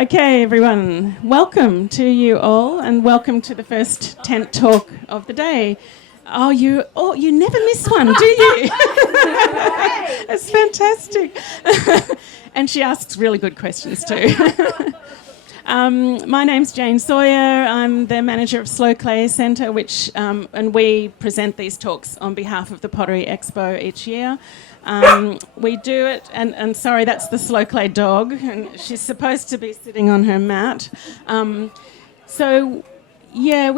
Okay, everyone, welcome to you all, and welcome to the first tent talk of the day. You never miss one, do you? It's fantastic. And she asks really good questions too. My name's Jane Sawyer. I'm the manager of Slow Clay Centre, and we present these talks on behalf of the Pottery Expo each year. We do it, and sorry, that's the Slow Clay dog, and she's supposed to be sitting on her mat. We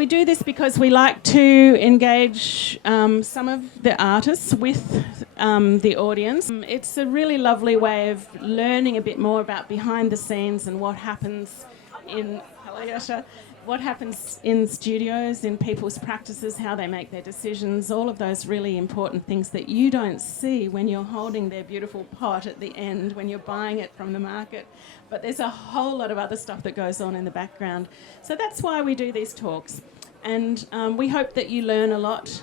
do this because we like to engage some of the artists with the audience. It's a really lovely way of learning a bit more about behind the scenes and what happens in studios, in people's practices, how they make their decisions, all of those really important things that you don't see when you're holding their beautiful pot at the end, when you're buying it from the market. But there's a whole lot of other stuff that goes on in the background. So that's why we do these talks. And we hope that you learn a lot.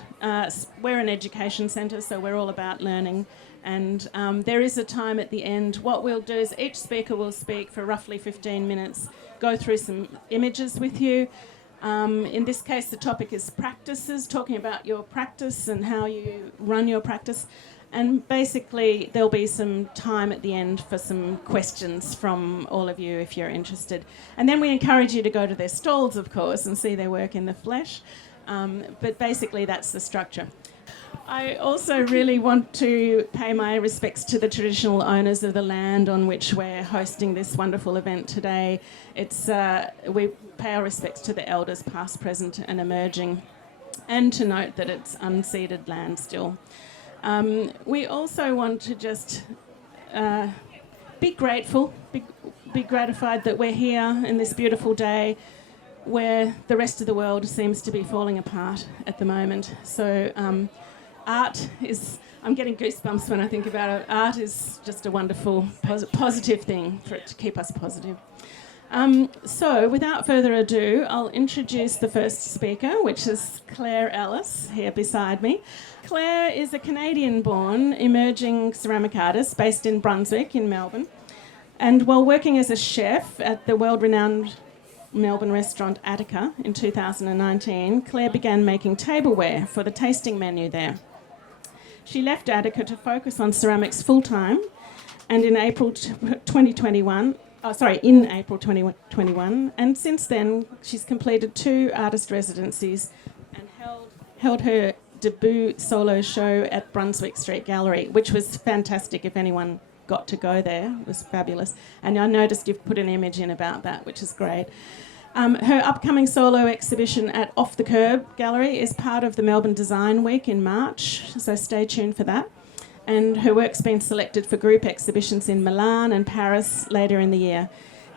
We're an education centre, so we're all about learning. And there is a time at the end. What we'll do is each speaker will speak for roughly 15 minutes, go through some images with you. In this case, the topic is practices, talking about your practice and how you run your practice. And basically, there'll be some time at the end for some questions from all of you if you're interested. And then we encourage you to go to their stalls, of course, and see their work in the flesh. But basically, that's the structure. I also really want to pay my respects to the traditional owners of the land on which we're hosting this wonderful event today. We pay our respects to the elders past, present and emerging, and to note that it's unceded land still. We also want to just be grateful, be gratified that we're here in this beautiful day where the rest of the world seems to be falling apart at the moment. So art is, I'm getting goosebumps when I think about it. Art is just a wonderful, positive thing for it to keep us positive. So without further ado, I'll introduce the first speaker, which is Claire Ellis, here beside me. Claire is a Canadian-born emerging ceramic artist based in Brunswick in Melbourne. And while working as a chef at the world-renowned Melbourne restaurant Attica in 2019, Claire began making tableware for the tasting menu there. She left Attica to focus on ceramics full-time, and in April 2021, and since then she's completed 2 artist residencies and held her debut solo show at Brunswick Street Gallery, which was fantastic if anyone got to go there. It was fabulous. And I noticed you've put an image in about that, which is great. Her upcoming solo exhibition at Off the Curb Gallery is part of the Melbourne Design Week in March, so stay tuned for that. And her work's been selected for group exhibitions in Milan and Paris later in the year.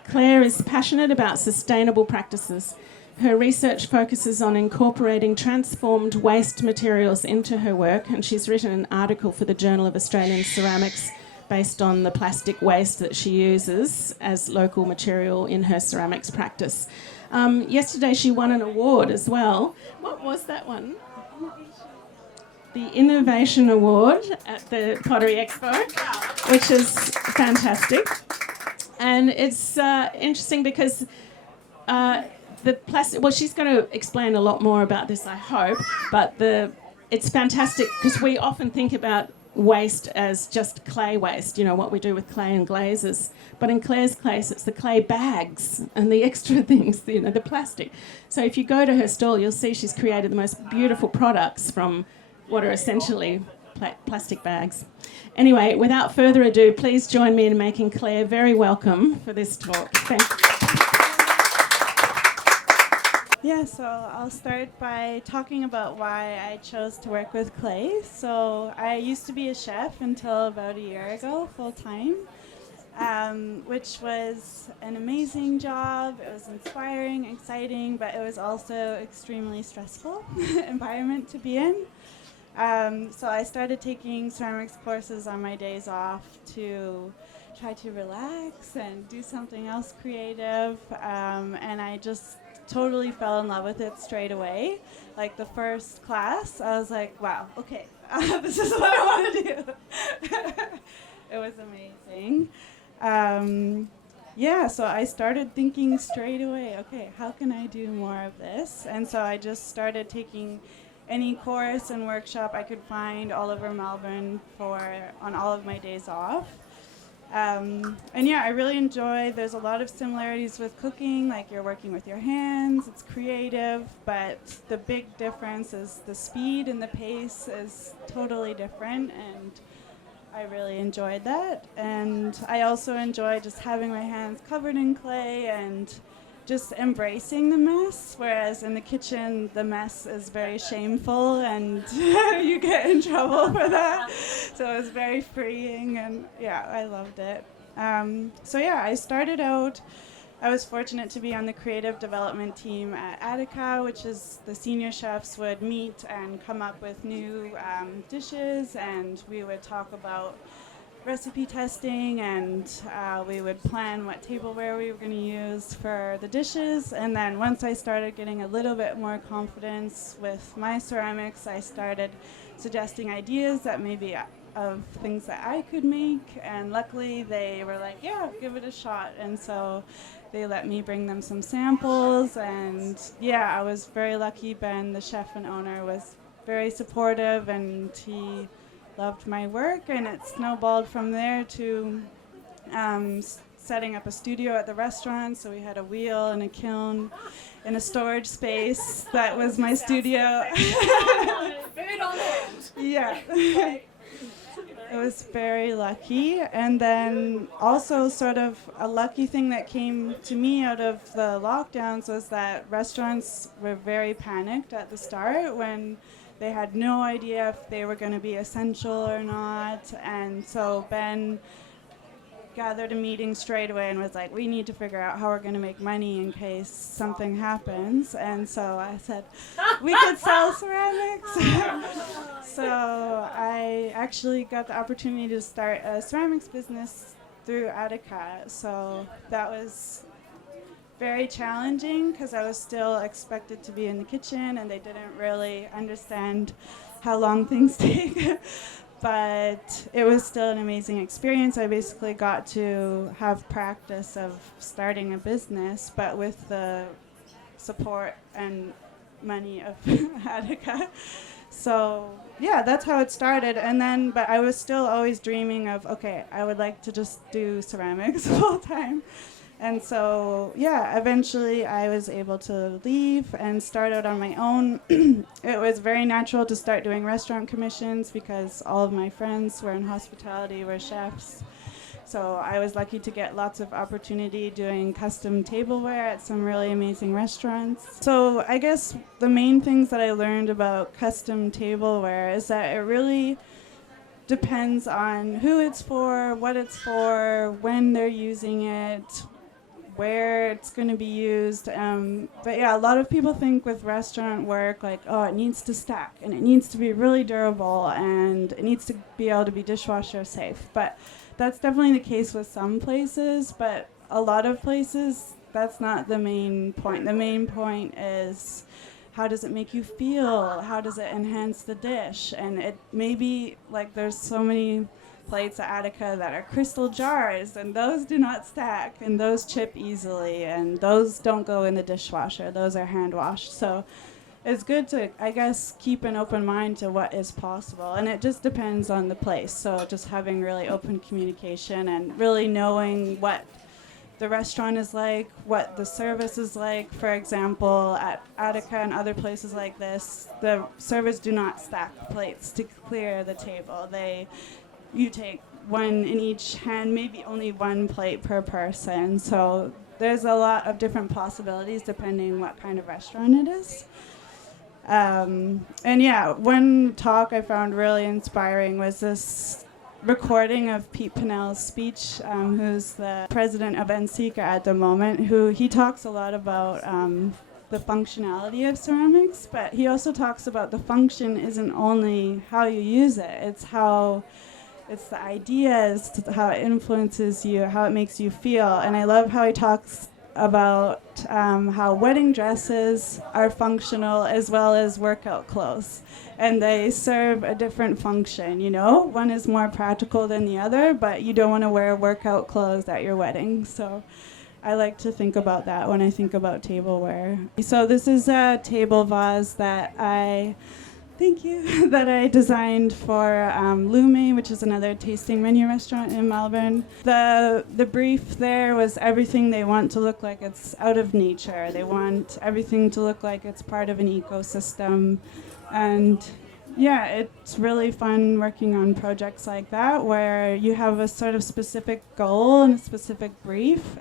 Claire is passionate about sustainable practices. Her research focuses on incorporating transformed waste materials into her work, and she's written an article for the Journal of Australian Ceramics based on the plastic waste that she uses as local material in her ceramics practice. Yesterday she won an award as well. What was that one? The Innovation Award at the Pottery Expo, which is fantastic. And it's interesting because the plastic, well, she's going to explain a lot more about this, I hope, but it's fantastic because we often think about waste as just clay waste, you know, what we do with clay and glazes. But in Claire's case, it's the clay bags and the extra things, you know, the plastic. So if you go to her stall, you'll see she's created the most beautiful products from what are essentially plastic bags. Anyway, without further ado, please join me in making Claire very welcome for this talk. Thank you. Yeah, so I'll start by talking about why I chose to work with clay. So I used to be a chef until about a year ago, full-time, which was an amazing job. It was inspiring, exciting, but it was also extremely stressful environment to be in. So I started taking ceramics courses on my days off to try to relax and do something else creative, and I just totally fell in love with it straight away. Like the first class, I was like, wow, okay, this is what I want to do. It was amazing. yeah, so I started thinking straight away, okay, how can I do more of this? And so I just started taking any course and workshop I could find all over Melbourne for on all of my days off. And yeah, I really enjoy, there's a lot of similarities with cooking, like you're working with your hands, it's creative, but the big difference is the speed and the pace is totally different, and I really enjoyed that. And I also enjoy just having my hands covered in clay and just embracing the mess, whereas in the kitchen the mess is very shameful and you get in trouble for that. So it was very freeing, and yeah, I loved it. So yeah, I was fortunate to be on the creative development team at Attica, which is the senior chefs would meet and come up with new dishes, and we would talk about recipe testing, and we would plan what tableware we were going to use for the dishes. And then once I started getting a little bit more confidence with my ceramics, I started suggesting ideas that maybe of things that I could make, and luckily they were like, yeah, give it a shot. And so they let me bring them some samples, and yeah, I was very lucky. Ben, the chef and owner, was very supportive, and he loved my work, and it snowballed from there to setting up a studio at the restaurant. So we had a wheel and a kiln in a storage space. That was my studio. Food on hand. Yeah. It was very lucky. And then also sort of a lucky thing that came to me out of the lockdowns was that restaurants were very panicked at the start when they had no idea if they were going to be essential or not. And so Ben gathered a meeting straight away and was like, we need to figure out how we're going to make money in case something happens. And so I said, we could sell ceramics. So I actually got the opportunity to start a ceramics business through Attica. So that was very challenging because I was still expected to be in the kitchen, and they didn't really understand how long things take. But it was still an amazing experience. I basically got to have practice of starting a business, but with the support and money of Attica. So yeah, that's how it started. And then, but I was still always dreaming of, okay, I would like to just do ceramics full time. And so, yeah, eventually I was able to leave and start out on my own. It was very natural to start doing restaurant commissions because all of my friends were in hospitality, were chefs. So I was lucky to get lots of opportunity doing custom tableware at some really amazing restaurants. So I guess the main things that I learned about custom tableware is that it really depends on who it's for, what it's for, when they're using it, where it's going to be used. But yeah, a lot of people think with restaurant work, like, oh, it needs to stack, and it needs to be really durable, and it needs to be able to be dishwasher safe. But that's definitely the case with some places, but a lot of places, that's not the main point. The main point is, how does it make you feel? How does it enhance the dish? And it may be, like, there's so many plates at Attica that are crystal jars, and those do not stack, and those chip easily, and those don't go in the dishwasher. Those are hand washed. So it's good to, I guess, keep an open mind to what is possible, and it just depends on the place. So just having really open communication and really knowing what the restaurant is like, what the service is like. For example, at Attica and other places like this, the servers do not stack plates to clear the table. You take one in each hand, maybe only one plate per person. So there's a lot of different possibilities depending what kind of restaurant it is. And yeah, one talk I found really inspiring was this recording of Pete Pinnell's speech, who's the president of NCCA at the moment, he talks a lot about the functionality of ceramics, but he also talks about the function isn't only how you use it, it's the ideas, how it influences you, how it makes you feel. And I love how he talks about how wedding dresses are functional as well as workout clothes. And they serve a different function, you know? One is more practical than the other, but you don't want to wear workout clothes at your wedding. So I like to think about that when I think about tableware. So this is a table vase that thank you, that I designed for Lume, which is another tasting menu restaurant in Melbourne. The brief there was everything they want to look like it's out of nature. They want everything to look like it's part of an ecosystem. And yeah, it's really fun working on projects like that where you have a sort of specific goal and a specific brief,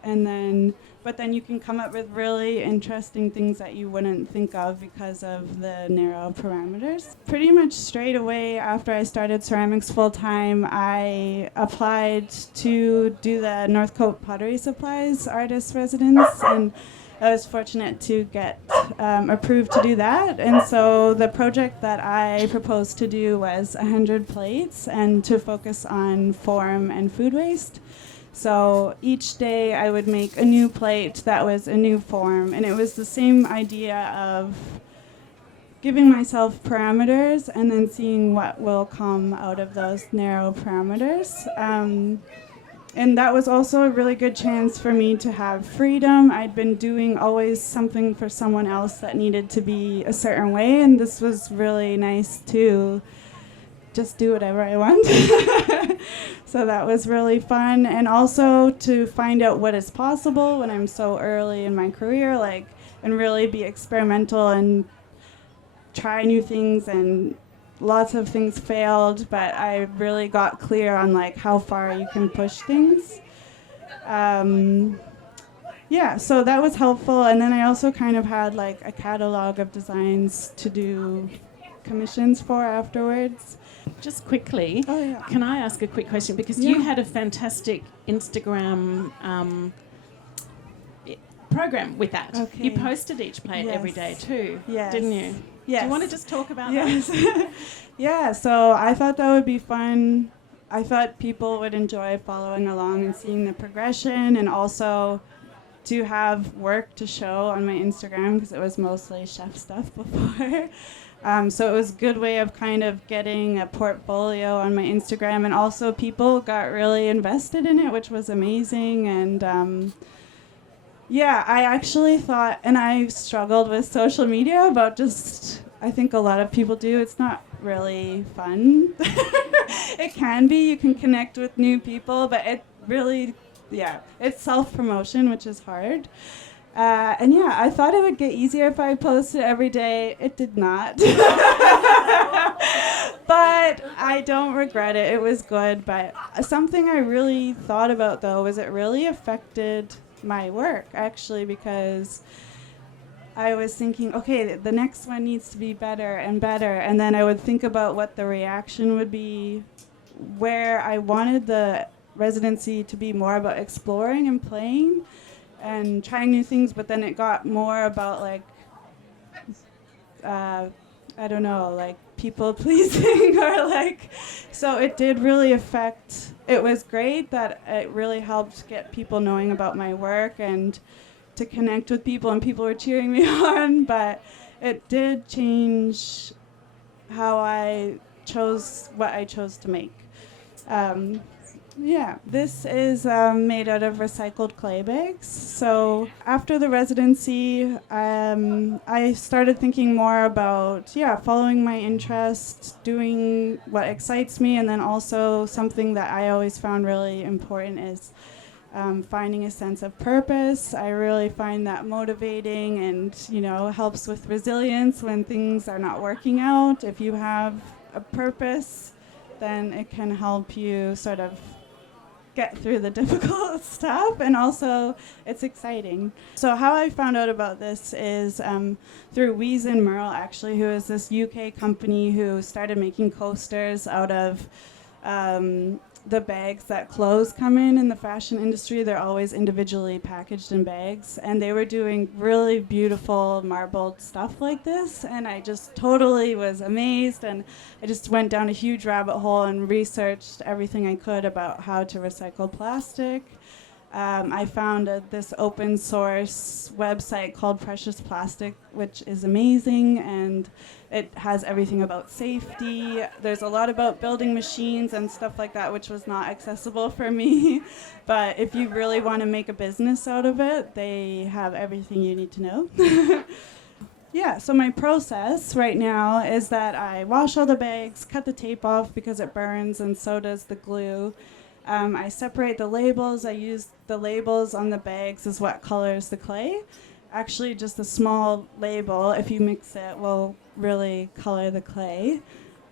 but then you can come up with really interesting things that you wouldn't think of because of the narrow parameters. Pretty much straight away after I started ceramics full-time, I applied to do the Northcote Pottery Supplies artist residence, and I was fortunate to get approved to do that. And so the project that I proposed to do was 100 plates and to focus on form and food waste. So each day I would make a new plate that was a new form, and it was the same idea of giving myself parameters and then seeing what will come out of those narrow parameters. And that was also a really good chance for me to have freedom. I'd been doing always something for someone else that needed to be a certain way, and this was really nice to just do whatever I want. So that was really fun, and also to find out what is possible when I'm so early in my career, and really be experimental and try new things. And lots of things failed, but I really got clear on how far you can push things. So that was helpful. And then I also kind of had a catalog of designs to do commissions for afterwards. Just quickly, Oh, yeah. can I ask a quick question? Because you had a fantastic Instagram program with that. Okay. You posted each plate every day too, Yes. didn't you? Yes. Do you want to just talk about Yes. that? Yeah, so I thought that would be fun. I thought people would enjoy following along and seeing the progression, and also to have work to show on my Instagram because it was mostly chef stuff before. So it was a good way of kind of getting a portfolio on my Instagram, and also people got really invested in it, which was amazing. And I actually thought, and I struggled with social media about I think a lot of people do, it's not really fun. It can be, you can connect with new people, but it really, it's self-promotion, which is hard. I thought it would get easier if I posted every day. It did not. But I don't regret it. It was good. But something I really thought about, though, was it really affected my work, actually, because I was thinking, okay, the next one needs to be better and better. And then I would think about what the reaction would be, where I wanted the residency to be more about exploring and playing and trying new things, but then it got more about people pleasing or so it did really affect. It was great that it really helped get people knowing about my work and to connect with people, and people were cheering me on, but it did change how I chose what I chose to make. This is made out of recycled clay bags. So after the residency, I started thinking more about, following my interest, doing what excites me, and then also something that I always found really important is finding a sense of purpose. I really find that motivating and, helps with resilience when things are not working out. If you have a purpose, then it can help you sort of get through the difficult stuff, and also it's exciting. So how I found out about this is through Weeze and Merle, actually, who is this UK company who started making coasters out of the bags that clothes come in the fashion industry. They're always individually packaged in bags, and they were doing really beautiful marbled stuff like this, and I just totally was amazed, and I just went down a huge rabbit hole and researched everything I could about how to recycle plastic. I found this open source website called Precious Plastic, which is amazing, and it has everything about safety. There's a lot about building machines and stuff like that, which was not accessible for me. But if you really want to make a business out of it, they have everything you need to know. Yeah, so my process right now is that I wash all the bags, cut the tape off because it burns, and so does the glue. I separate the labels. I use the labels on the bags as what colors the clay. Actually, just a small label, if you mix it, will really color the clay.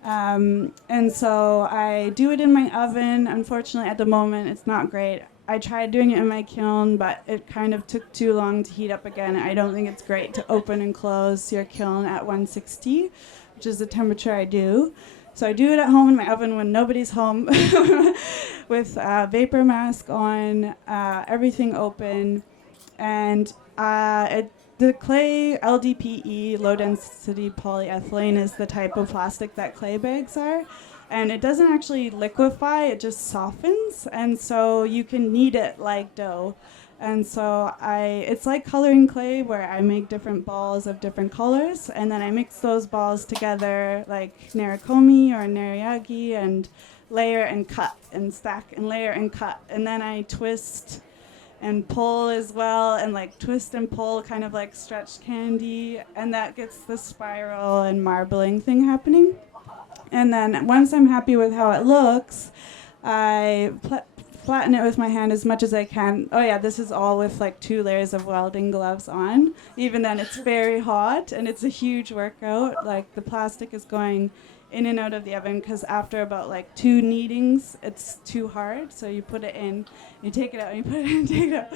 And so I do it in my oven. Unfortunately, at the moment, it's not great. I tried doing it in my kiln, but it kind of took too long to heat up again. I don't think it's great to open and close your kiln at 160, which is the temperature I do. So I do it at home in my oven when nobody's home with a vapor mask on, everything open. And the clay LDPE, low-density polyethylene, is the type of plastic that clay bags are. And it doesn't actually liquefy, it just softens. And so you can knead it like dough. And so it's like coloring clay, where I make different balls of different colors, and then I mix those balls together like narikomi or nariyagi, and layer and cut and stack and layer and cut. And then I twist and pull as well, and like twist and pull, kind of like stretched candy, and that gets the spiral and marbling thing happening. And then once I'm happy with how it looks, I flatten it with my hand as much as I can. Oh yeah, this is all with like 2 layers of welding gloves on. Even then, it's very hot, and it's a huge workout. Like, the plastic is going in and out of the oven, because after about like 2 kneadings, it's too hard. So you put it in, you take it out, and you put it in, and take it out.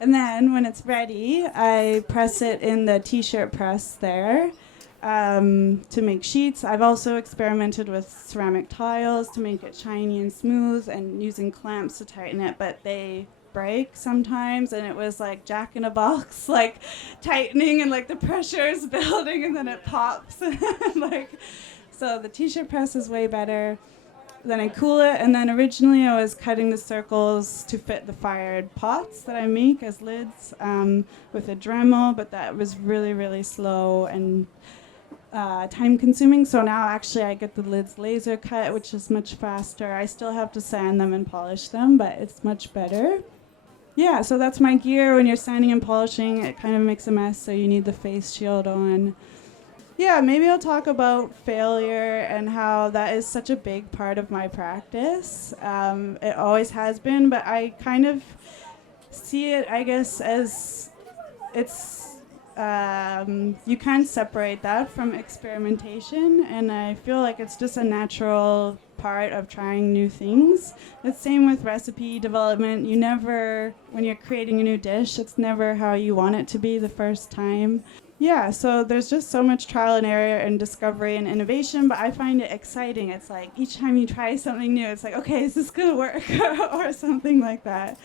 And then when it's ready, I press it in the t-shirt press there. To make sheets. I've also experimented with ceramic tiles to make it shiny and smooth, and using clamps to tighten it, but they break sometimes, and it was like Jack in a Box, like tightening, and like the pressure is building, and then it pops. Like, so the t-shirt press is way better. Then I cool it, and then originally I was cutting the circles to fit the fired pots that I make as lids with a Dremel, but that was really, really slow and time consuming. So now actually I get the lids laser cut, which is much faster. I still have to sand them and polish them, but it's much better. Yeah, so that's my gear. When you're sanding and polishing, it kind of makes a mess, so you need the face shield on. Yeah, maybe I'll talk about failure and how that is such a big part of my practice. It always has been, but I kind of see it, I guess, as you can't separate that from experimentation, and I feel like it's just a natural part of trying new things. The same with recipe development. When you're creating a new dish, it's never how you want it to be the first time. Yeah, so there's just so much trial and error and discovery and innovation, but I find it exciting. It's like each time you try something new, it's like, okay, is this gonna work? Or something like that.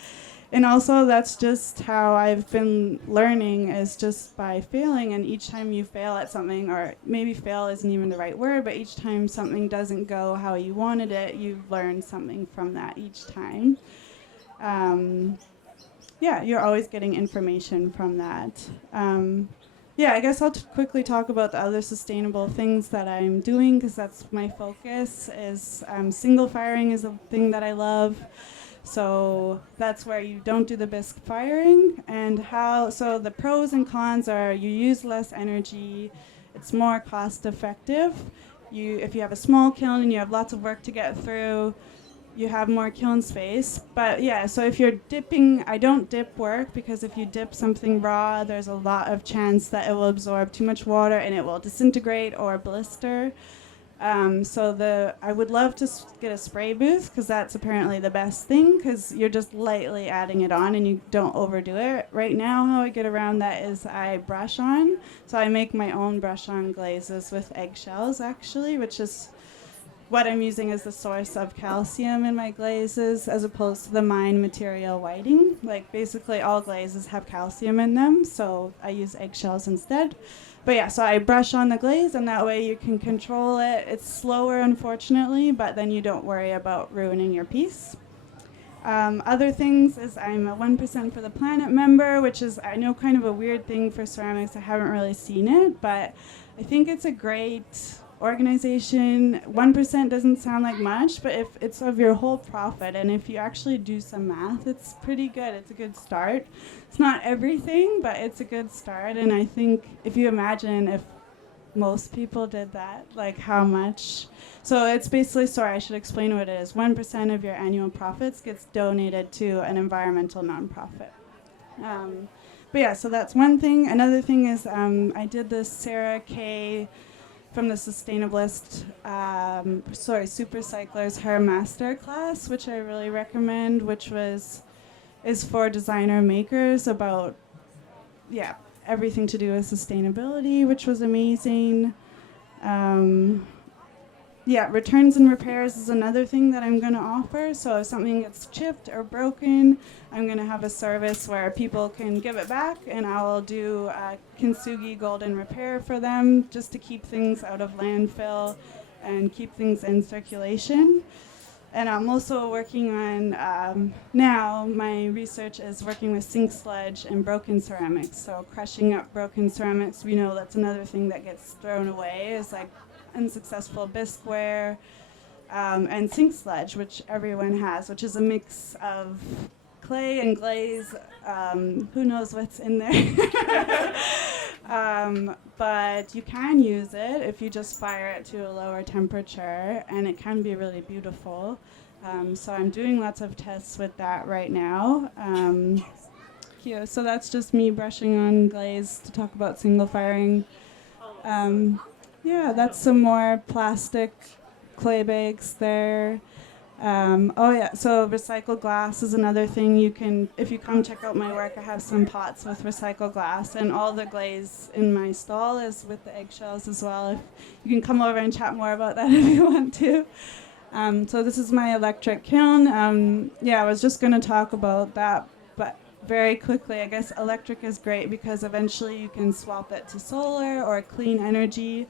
And also, that's just how I've been learning, is just by failing. And each time you fail at something, or maybe fail isn't even the right word, but each time something doesn't go how you wanted it, you've learned something from that each time. Yeah, you're always getting information from that. Yeah, I guess I'll quickly talk about the other sustainable things that I'm doing, because that's my focus. Is single firing is a thing that I love. So that's where you don't do the bisque firing. And so the pros and cons are you use less energy, it's more cost effective. If you have a small kiln and you have lots of work to get through, you have more kiln space. But yeah, so if you're dipping, I don't dip work, because if you dip something raw, there's a lot of chance that it will absorb too much water and it will disintegrate or blister. I would love to get a spray booth, because that's apparently the best thing, because you're just lightly adding it on and you don't overdo it. Right now, how I get around that is I brush on. So I make my own brush on glazes with eggshells, actually, which is what I'm using as the source of calcium in my glazes, as opposed to the mine material whiting. Like, basically all glazes have calcium in them, so I use eggshells instead. But yeah, so I brush on the glaze, and that way you can control it. It's slower, unfortunately, but then you don't worry about ruining your piece. Other things is I'm a 1% for the Planet member, which is, I know, kind of a weird thing for ceramics. I haven't really seen it, but I think it's a great organization. 1% doesn't sound like much, but if it's of your whole profit, and if you actually do some math, it's pretty good. It's a good start. It's not everything, but it's a good start. And I think if you imagine if most people did that, like how much. So it's basically, sorry, I should explain what it is. 1% of your annual profits gets donated to an environmental nonprofit. But yeah, so that's one thing. Another thing is I did this Sarah K from the Sustainablist, Super Cyclers, her master class, which I really recommend, which is for designer makers about, everything to do with sustainability, which was amazing. Returns and repairs is another thing that I'm going to offer. So if something gets chipped or broken, I'm going to have a service where people can give it back, and I'll do kintsugi golden repair for them just to keep things out of landfill and keep things in circulation. And I'm also working on, now my research is working with sink sludge and broken ceramics. So crushing up broken ceramics, we know that's another thing that gets thrown away, is like unsuccessful bisqueware and sink sludge, which everyone has, which is a mix of clay and glaze. Who knows what's in there? But you can use it if you just fire it to a lower temperature, and it can be really beautiful. So I'm doing lots of tests with that right now. So that's just me brushing on glaze to talk about single firing. That's some more plastic clay bags there. So recycled glass is another thing. You can, if you come check out my work, I have some pots with recycled glass, and all the glaze in my stall is with the eggshells as well. If you can come over and chat more about that if you want to. So this is my electric kiln. I was just going to talk about that, but very quickly, I guess electric is great because eventually you can swap it to solar or clean energy,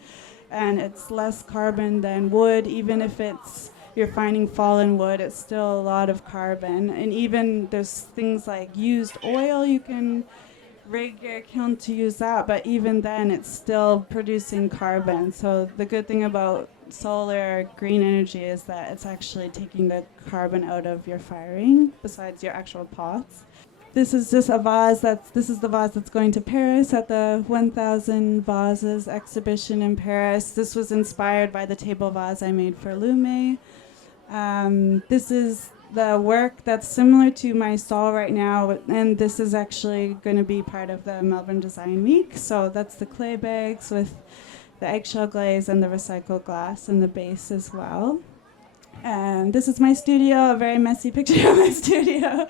and it's less carbon than wood. Even if you're finding fallen wood, it's still a lot of carbon. And even there's things like used oil, you can rig your kiln to use that, but even then it's still producing carbon. So the good thing about solar green energy is that it's actually taking the carbon out of your firing, besides your actual pots. This is just a vase this is the vase that's going to Paris at the 1000 Vases exhibition in Paris. This was inspired by the table vase I made for Lume. This is the work that's similar to my stall right now, and this is actually going to be part of the Melbourne Design Week. So that's the clay bags with the eggshell glaze and the recycled glass and the base as well. And this is my studio, a very messy picture of my studio.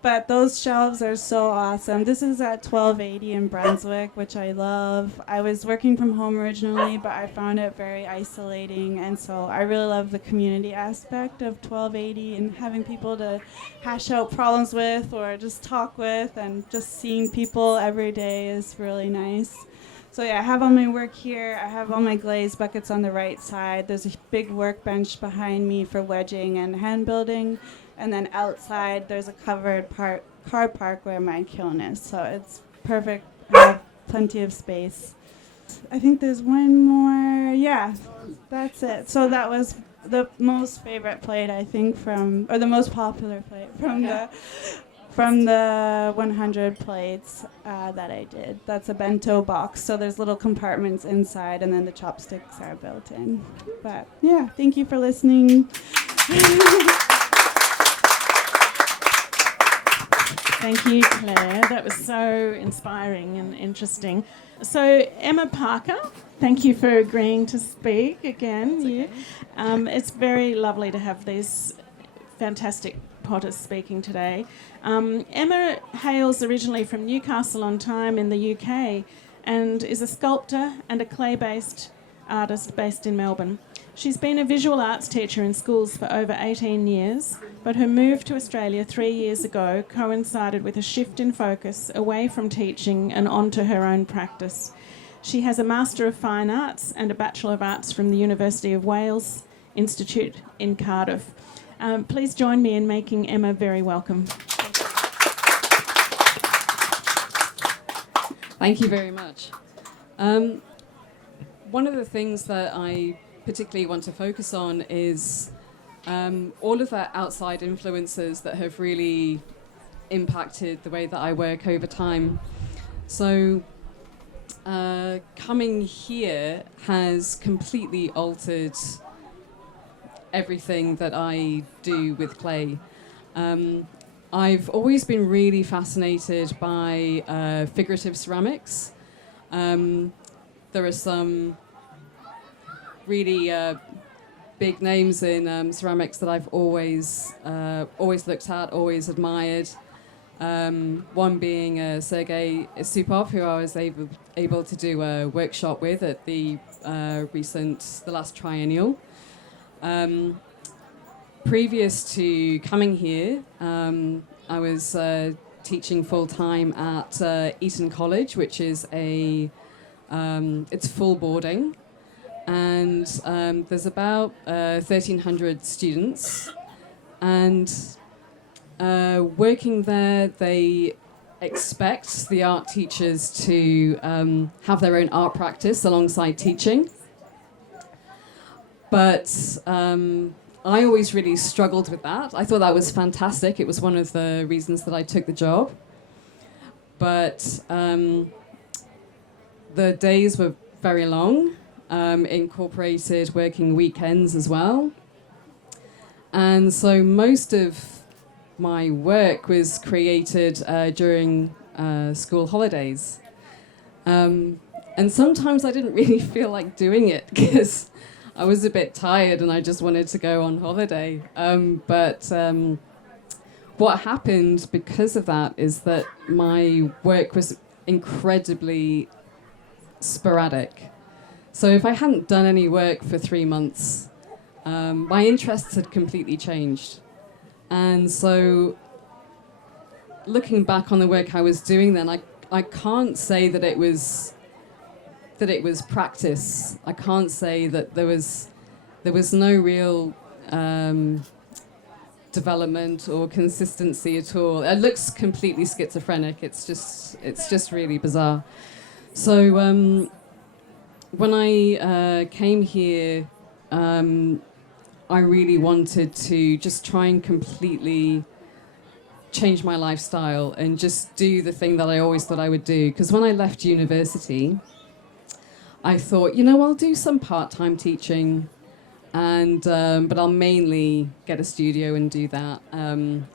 But those shelves are so awesome. This is at 1280 in Brunswick, which I love. I was working from home originally, but I found it very isolating. And so I really love the community aspect of 1280 and having people to hash out problems with or just talk with, and just seeing people every day is really nice. So I have all my work here. I have all my glaze buckets on the right side. There's a big workbench behind me for wedging and hand building. And then outside, there's a covered car park where my kiln is. So it's perfect. I have plenty of space. I think there's one more. Yeah, that's it. So that was the most favorite plate, I think, or the most popular plate from the 100 plates that I did. That's a bento box. So there's little compartments inside, and then the chopsticks are built in. But yeah, thank you for listening. Thank you, Claire. That was so inspiring and interesting. So, Emma Parker, thank you for agreeing to speak again. It's very lovely to have these fantastic potters speaking today. Emma hails originally from Newcastle-on-Tyne in the UK and is a sculptor and a clay-based artist based in Melbourne. She's been a visual arts teacher in schools for over 18 years, but her move to Australia 3 years ago coincided with a shift in focus away from teaching and onto her own practice. She has a Master of Fine Arts and a Bachelor of Arts from the University of Wales Institute in Cardiff. Please join me in making Emma very welcome. Thank you very much. One of the things that I particularly want to focus on is all of the outside influences that have really impacted the way that I work over time. So coming here has completely altered everything that I do with clay. I've always been really fascinated by figurative ceramics. There are some really big names in ceramics that I've always looked at, always admired. One being Sergei Supov, who I was able to do a workshop with at the last triennial. Previous to coming here, I was teaching full-time at Eton College, which is it's full boarding, and there's about 1,300 students, and working there, they expect the art teachers to have their own art practice alongside teaching. But I always really struggled with that. I thought that was fantastic. It was one of the reasons that I took the job. But the days were very long, incorporated working weekends as well. And so most of my work was created during school holidays. And sometimes I didn't really feel like doing it because I was a bit tired and I just wanted to go on holiday. But what happened because of that is that my work was incredibly sporadic. So if I hadn't done any work for 3 months, my interests had completely changed. And so looking back on the work I was doing then, I can't say that it was practice. I can't say that there was no real development or consistency at all. It looks completely schizophrenic. It's just really bizarre. So when I came here, I really wanted to just try and completely change my lifestyle and just do the thing that I always thought I would do. Because when I left university, I thought, I'll do some part-time teaching, and but I'll mainly get a studio and do that. And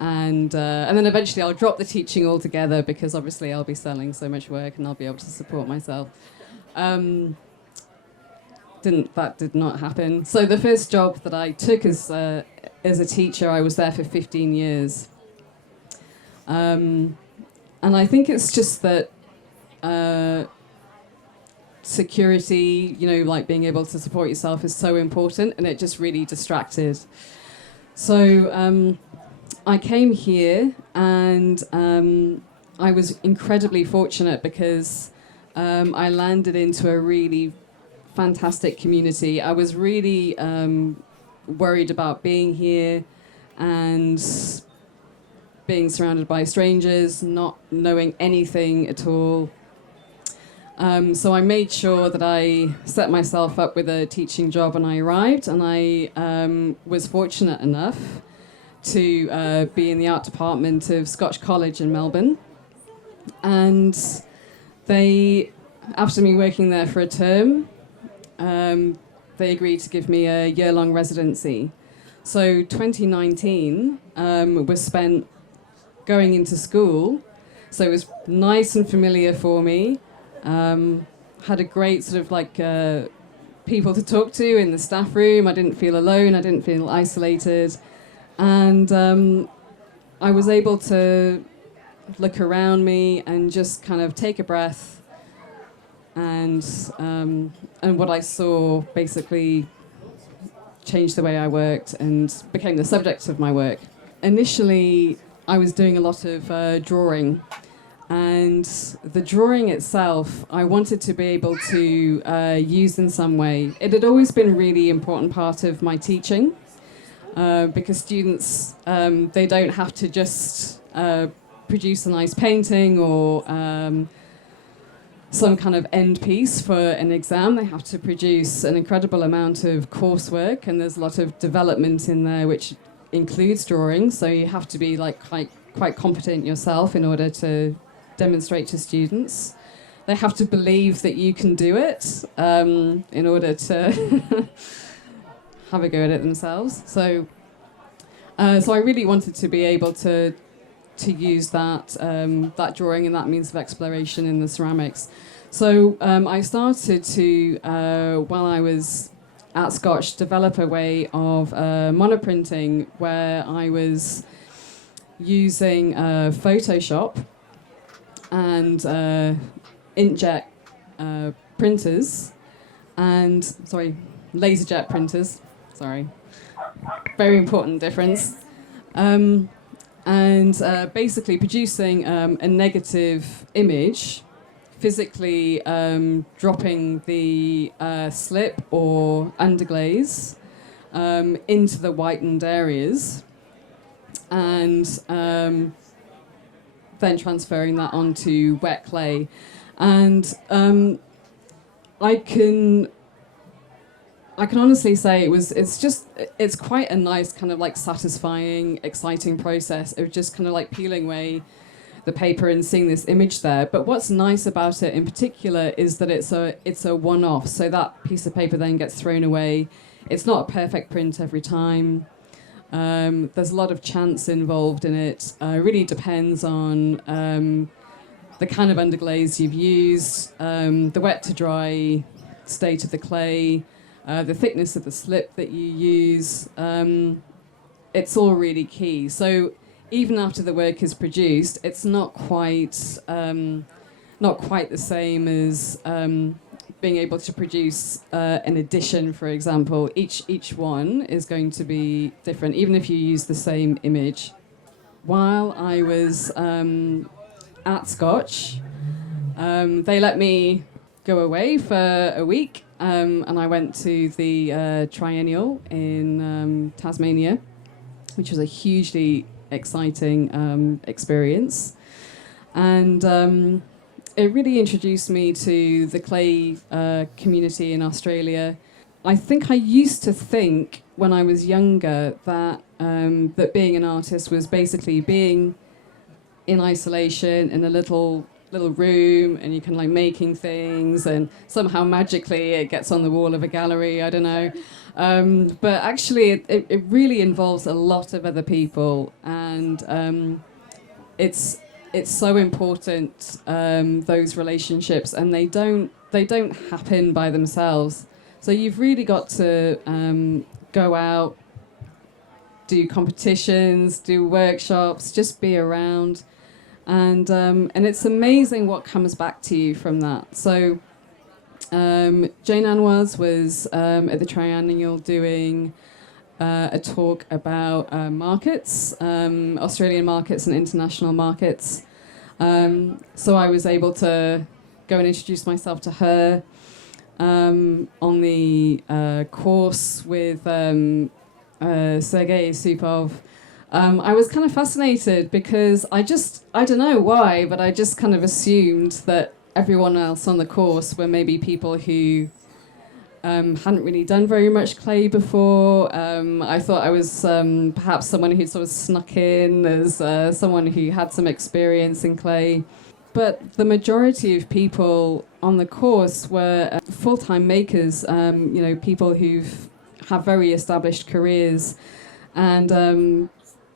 then eventually I'll drop the teaching altogether because obviously I'll be selling so much work and I'll be able to support myself. That did not happen. So the first job that I took as a teacher, I was there for 15 years. And I think it's just that security, like being able to support yourself is so important, and it just really distracted. So I came here, and I was incredibly fortunate because I landed into a really fantastic community. I was really worried about being here and being surrounded by strangers, not knowing anything at all. So I made sure that I set myself up with a teaching job when I arrived, and I was fortunate enough to be in the art department of Scotch College in Melbourne. And they, after me working there for a term, they agreed to give me a year-long residency. So 2019 was spent going into school, so it was nice and familiar for me. Had a great sort of like people to talk to in the staff room. I didn't feel alone, I didn't feel isolated, and I was able to look around me and just kind of take a breath, and what I saw basically changed the way I worked and became the subject of my work. Initially, I was doing a lot of drawing, and the drawing itself, I wanted to be able to use in some way. It had always been a really important part of my teaching, because students, they don't have to just produce a nice painting or some kind of end piece for an exam. They have to produce an incredible amount of coursework, and there's a lot of development in there which includes drawing, so you have to be like quite competent yourself in order to demonstrate to students. They have to believe that you can do it in order to have a go at it themselves. So I really wanted to be able to use that that drawing and that means of exploration in the ceramics. So I started to, while I was at Scotch, develop a way of monoprinting where I was using Photoshop and inkjet printers and, laserjet printers, very important difference. And basically producing a negative image, physically dropping the slip or underglaze into the whitened areas, and then transferring that onto wet clay. And I can honestly say it's quite a nice kind of like satisfying, exciting process of just kind of like peeling away the paper and seeing this image there. But what's nice about it in particular is that it's a one-off. So that piece of paper then gets thrown away. It's not a perfect print every time. There's a lot of chance involved in it. It really depends on the kind of underglaze you've used, the wet to dry state of the clay, the thickness of the slip that you use. It's all really key. So even after the work is produced, it's not quite the same as being able to produce an edition, for example. Each one is going to be different, even if you use the same image. While I was at Scotch, they let me go away for a week, and I went to the Triennial in Tasmania, which was a hugely exciting experience. And it really introduced me to the clay community in Australia. I think I used to think when I was younger that that being an artist was basically being in isolation in a little room, and you can like making things, and somehow magically it gets on the wall of a gallery. I don't know, but actually it really involves a lot of other people, and it's so important, those relationships, and they don't happen by themselves. So you've really got to go out, do competitions, do workshops, just be around, and it's amazing what comes back to you from that. So Jane Anwars was at the Triennial doing a talk about markets, Australian markets and international markets. So I was able to go and introduce myself to her on the course with Sergei Supov. I was kind of fascinated because I don't know why, but I just kind of assumed that everyone else on the course were maybe people who hadn't really done very much clay before. I thought I was perhaps someone who'd sort of snuck in as someone who had some experience in clay. But the majority of people on the course were full-time makers, people who have very established careers. And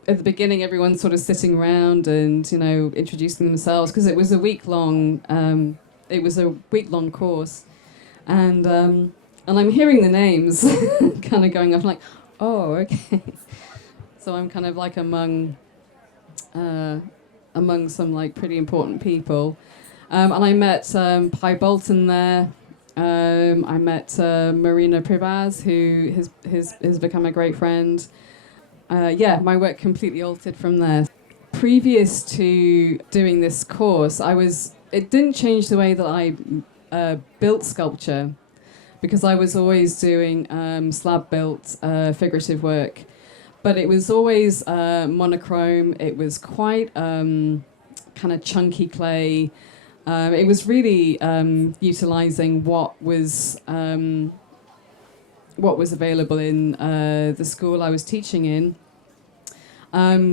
at the beginning, everyone's sort of sitting around and, introducing themselves, because it was a week-long course. And I'm hearing the names kind of going off, like, oh, okay. So I'm kind of like among some like pretty important people. And I met Pi Bolton there. I met Marina Pribaz, who has become a great friend. My work completely altered from there. Previous to doing this course, it didn't change the way that I built sculpture, because I was always doing slab-built figurative work. but it was always monochrome. It was quite kind of chunky clay. It was really utilising what was available in the school I was teaching in.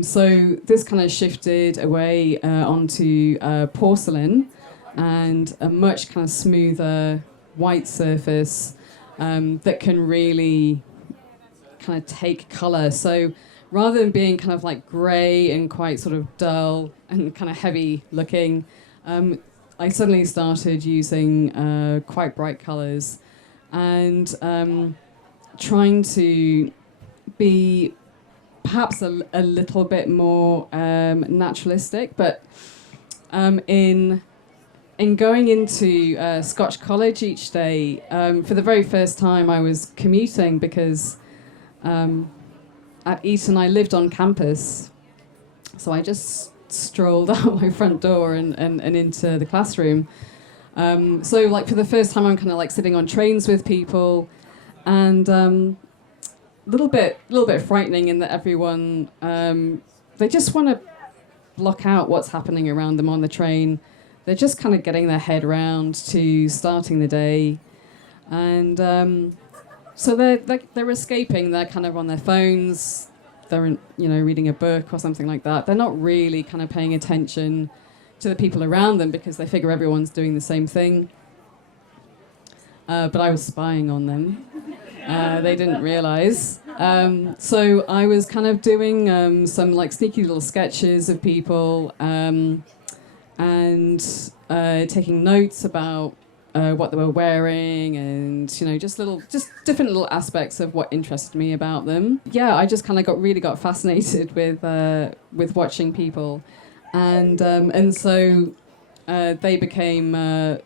So this kind of shifted away onto porcelain and a much kind of smoother white surface that can really kind of take colour. So rather than being kind of like grey and quite sort of dull and kind of heavy looking, I suddenly started using quite bright colours and trying to be perhaps a little bit more naturalistic, but in going into Scotch College each day, for the very first time I was commuting because at Eton I lived on campus, so I just strolled out my front door and into the classroom. So like for the first time I'm kind of like sitting on trains with people, and a little bit frightening in that everyone they just want to block out what's happening around them on the train. They're just kind of getting their head round to starting the day, and so they're escaping. They're kind of on their phones. They're reading a book or something like that. They're not really kind of paying attention to the people around them because they figure everyone's doing the same thing. But I was spying on them. They didn't realise. So I was kind of doing some like sneaky little sketches of people and taking notes about what they were wearing, and just different little aspects of what interested me about them. Yeah, I just kind of really got fascinated with watching people, and so they became a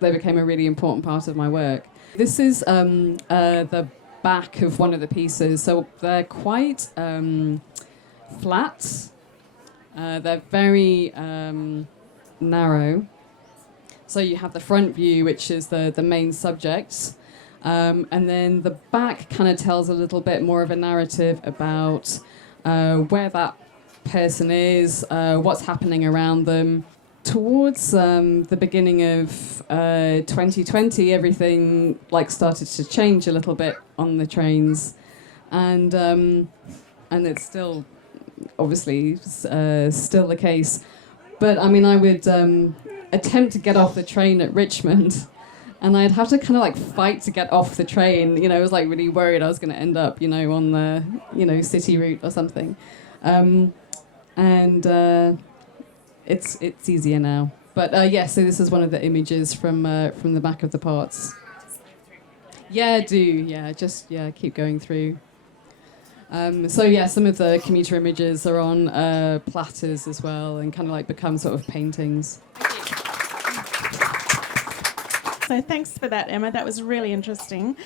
really important part of my work. This is the back of one of the pieces, so they're quite flat. They're very narrow. So you have the front view, which is the main subject, and then the back kind of tells a little bit more of a narrative about where that person is, what's happening around them. Towards the beginning of 2020, everything started to change a little bit on the trains, and it's still obviously still the case. But I mean, I would attempt to get off the train at Richmond, and I'd have to kind of fight to get off the train. I was really worried I was going to end up, on the city route or something, and it's easier now. But so this is one of the images from the back of the parts. Just keep going through. Some of the commuter images are on platters as well, and kind of become sort of paintings. So thanks for that, Emma. That was really interesting.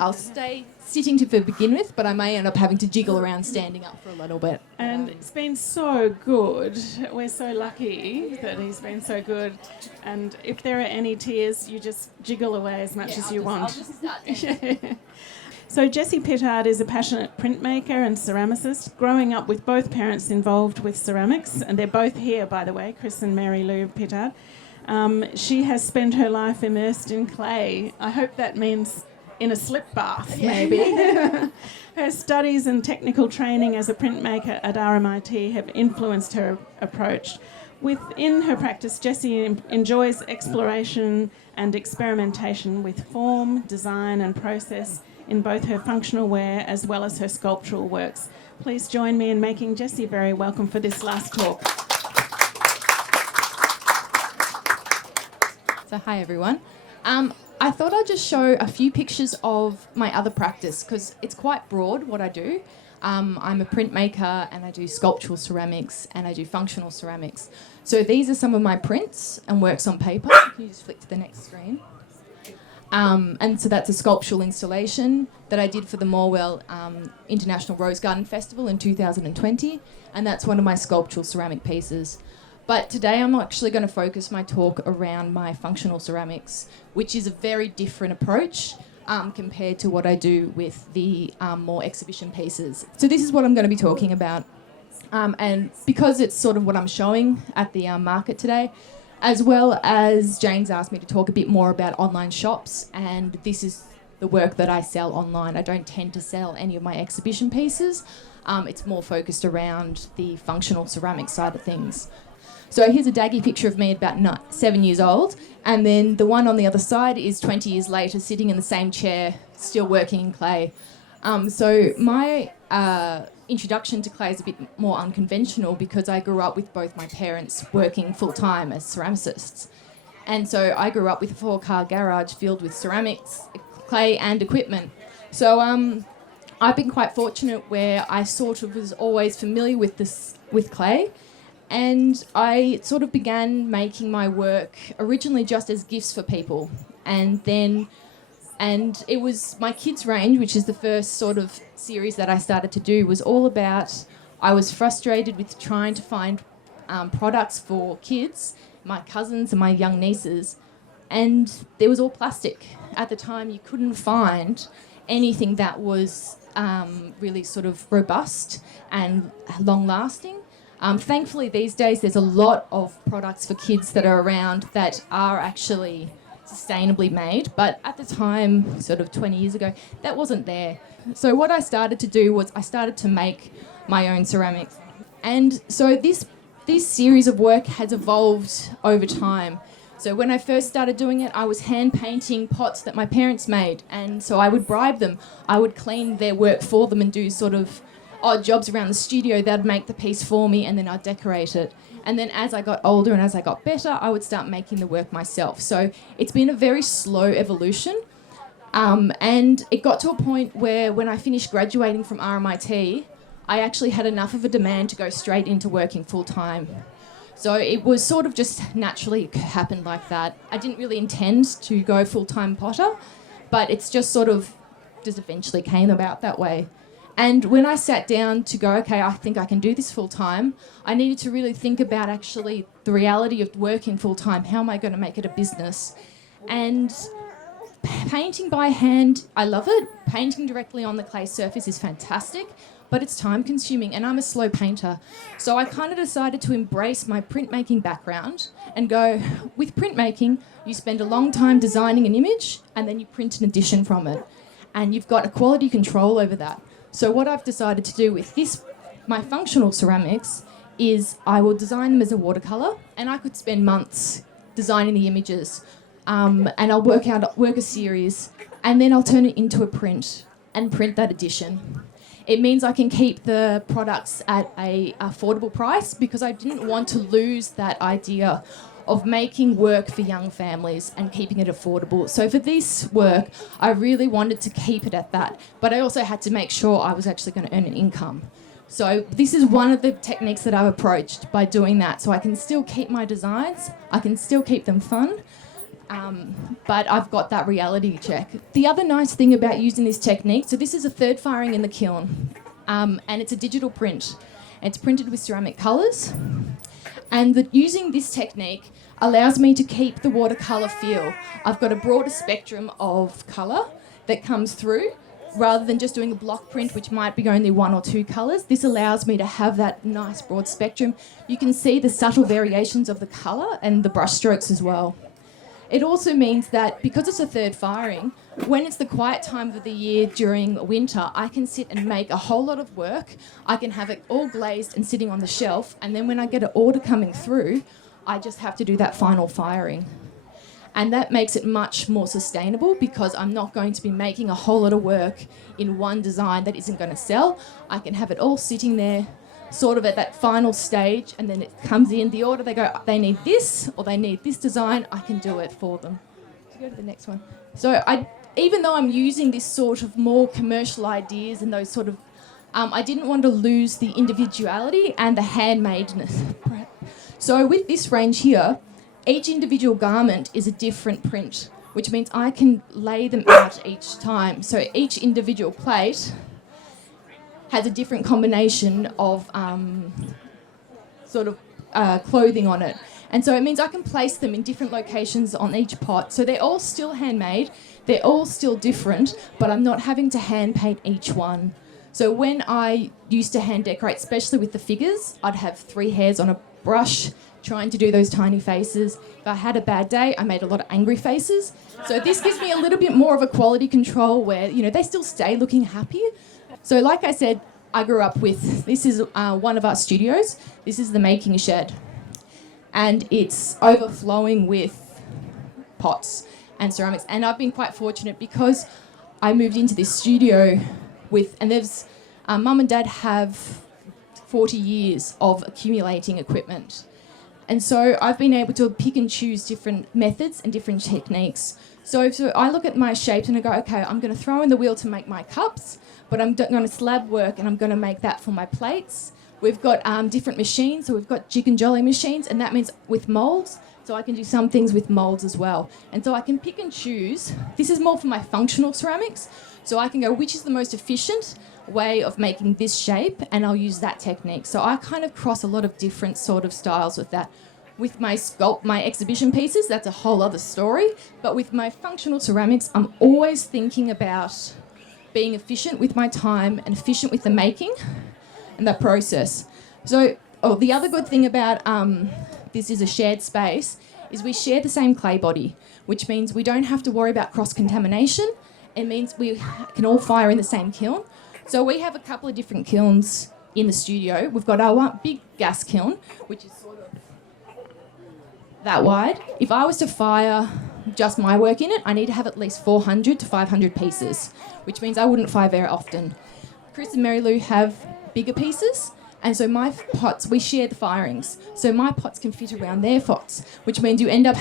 I'll stay sitting to begin with, but I may end up having to jiggle around standing up for a little bit. And it's been so good. We're so lucky that he's been so good. And if there are any tears, you just jiggle away as much as you want. I'll just start. So Jessie Pittard is a passionate printmaker and ceramicist, growing up with both parents involved with ceramics, and they're both here, by the way, Chris and Mary Lou Pittard. She has spent her life immersed in clay. I hope that means in a slip bath, maybe. Her studies and technical training as a printmaker at RMIT have influenced her approach. Within her practice, Jessie enjoys exploration and experimentation with form, design and process in both her functional wear as well as her sculptural works. Please join me in making Jessie very welcome for this last talk. So hi everyone. I thought I'd just show a few pictures of my other practice because it's quite broad what I do. I'm a printmaker and I do sculptural ceramics and I do functional ceramics. So these are some of my prints and works on paper. Can you just flick to the next screen? And so that's a sculptural installation that I did for the Morwell International Rose Garden Festival in 2020, and that's one of my sculptural ceramic pieces. But today I'm actually going to focus my talk around my functional ceramics, which is a very different approach. compared to what I do with the more exhibition pieces. So this is what I'm going to be talking about. And because it's sort of what I'm showing at the market today, as well as Jane's asked me to talk a bit more about online shops, and this is the work that I sell online. I don't tend to sell any of my exhibition pieces. It's more focused around the functional ceramic side of things. So here's a daggy picture of me at about 7 years old, and then the one on the other side is 20 years later, sitting in the same chair, still working in clay. So my introduction to clay is a bit more unconventional because I grew up with both my parents working full-time as ceramicists. And so I grew up with a 4-car garage filled with ceramics, clay and equipment. So I've been quite fortunate where I sort of was always familiar with clay, and I sort of began making my work originally just as gifts for people, and it was my kids range, which is the first sort of series that I started to do, was all about, I was frustrated with trying to find products for kids, my cousins and my young nieces, and there was all plastic. At the time you couldn't find anything that was really sort of robust and long lasting. Thankfully these days there's a lot of products for kids that are around that are actually sustainably made, but at the time, sort of 20 years ago, that wasn't there. So what I started to do was I started to make my own ceramics. And so this series of work has evolved over time. So when I first started doing it, I was hand painting pots that my parents made, and so I would bribe them. I would clean their work for them and do sort of odd jobs around the studio. They'd make the piece for me and then I'd decorate it. And then as I got older and as I got better, I would start making the work myself. So it's been a very slow evolution. And it got to a point where when I finished graduating from RMIT, I actually had enough of a demand to go straight into working full-time. So it was sort of just naturally happened like that. I didn't really intend to go full-time potter, but it's just sort of just eventually came about that way. And when I sat down to go, okay, I think I can do this full-time, I needed to really think about actually the reality of working full-time. How am I going to make it a business? And painting by hand, I love it. Painting directly on the clay surface is fantastic, but it's time-consuming, and I'm a slow painter. So I kind of decided to embrace my printmaking background and go, with printmaking, you spend a long time designing an image, and then you print an edition from it. And you've got a quality control over that. So what I've decided to do with my functional ceramics, is I will design them as a watercolour, and I could spend months designing the images, and I'll work a series, and then I'll turn it into a print and print that edition. It means I can keep the products at a affordable price because I didn't want to lose that idea of making work for young families and keeping it affordable. So for this work, I really wanted to keep it at that, but I also had to make sure I was actually going to earn an income. So this is one of the techniques that I've approached by doing that. So I can still keep my designs, I can still keep them fun, but I've got that reality check. The other nice thing about using this technique, so this is a third firing in the kiln, and it's a digital print. It's printed with ceramic colours, and using this technique allows me to keep the watercolour feel. I've got a broader spectrum of colour that comes through, rather than just doing a block print which might be only 1 or 2 colours. This allows me to have that nice broad spectrum. You can see the subtle variations of the colour and the brush strokes as well. It also means that because it's a third firing, when it's the quiet time of the year during winter, I can sit and make a whole lot of work. I can have it all glazed and sitting on the shelf, and then when I get an order coming through, I just have to do that final firing. And that makes it much more sustainable because I'm not going to be making a whole lot of work in one design that isn't going to sell. I can have it all sitting there sort of at that final stage, and then it comes in, the order, they go, they need this or they need this design, I can do it for them. So go to the next one. So even though I'm using this sort of more commercial ideas and those sort of, I didn't want to lose the individuality and the handmadeness. So with this range here, each individual garment is a different print, which means I can lay them out each time. So each individual plate has a different combination of clothing on it. And so it means I can place them in different locations on each pot. So they're all still handmade. they're all still different, but I'm not having to hand paint each one. So when I used to hand decorate, especially with the figures, I'd have 3 hairs on a brush trying to do those tiny faces. If I had a bad day, I made a lot of angry faces. So this gives me a little bit more of a quality control where, you know, they still stay looking happy. So like I said, I grew up with, this is one of our studios. This is the making shed. And it's overflowing with pots and ceramics. And I've been quite fortunate because I moved into this studio with, and there's, Mum and Dad have 40 years of accumulating equipment. And so I've been able to pick and choose different methods and different techniques. So I look at my shapes and I go, okay, I'm going to throw in the wheel to make my cups, but I'm going to slab work and I'm going to make that for my plates. We've got different machines, so we've got jig and jolly machines, and that means with moulds, so I can do some things with moulds as well. And so I can pick and choose. This is more for my functional ceramics, so I can go, which is the most efficient way of making this shape, and I'll use that technique. So I kind of cross a lot of different sort of styles with that. With my my exhibition pieces, that's a whole other story. But with my functional ceramics, I'm always thinking about being efficient with my time and efficient with the making and the process. So, the other good thing about this is a shared space is we share the same clay body, which means we don't have to worry about cross-contamination. It means we can all fire in the same kiln. So we have a couple of different kilns in the studio. We've got our one big gas kiln, which is sort of that wide. If I was to fire just my work in it, I need to have at least 400 to 500 pieces, which means I wouldn't fire very often. Chris and Mary Lou have bigger pieces, and so my pots, we share the firings. So my pots can fit around their pots, which means you end up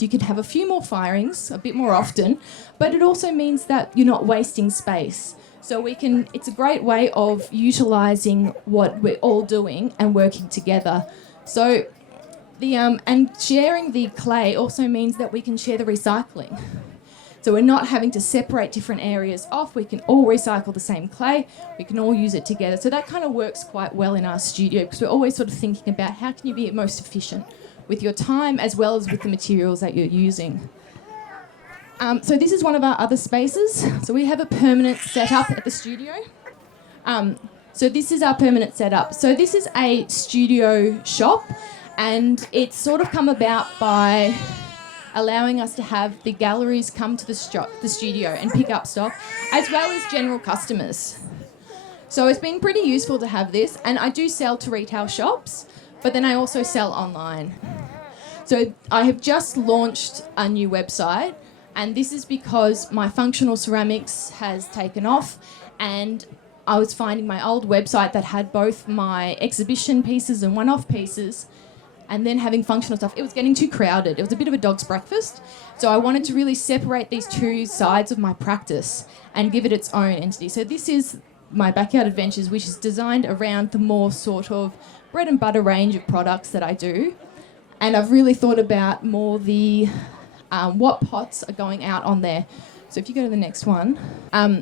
you can have a few more firings, a bit more often, but it also means that you're not wasting space. So it's a great way of utilising what we're all doing and working together. So and sharing the clay also means that we can share the recycling. So we're not having to separate different areas off. We can all recycle the same clay. We can all use it together. So that kind of works quite well in our studio because we're always sort of thinking about how can you be most efficient with your time as well as with the materials that you're using. So this is one of our other spaces. So we have a permanent setup at the studio. So this is our permanent setup. So this is a studio shop, and it's sort of come about by allowing us to have the galleries come to the studio and pick up stock, as well as general customers. So it's been pretty useful to have this, and I do sell to retail shops, but then I also sell online. So I have just launched a new website, and this is because my functional ceramics has taken off, and I was finding my old website that had both my exhibition pieces and one-off pieces, and then having functional stuff, it was getting too crowded. It was a bit of a dog's breakfast. So I wanted to really separate these two sides of my practice and give it its own entity. So this is my Backyard Adventures, which is designed around the more sort of bread and butter range of products that I do. And I've really thought about more the what pots are going out on there. So if you go to the next one.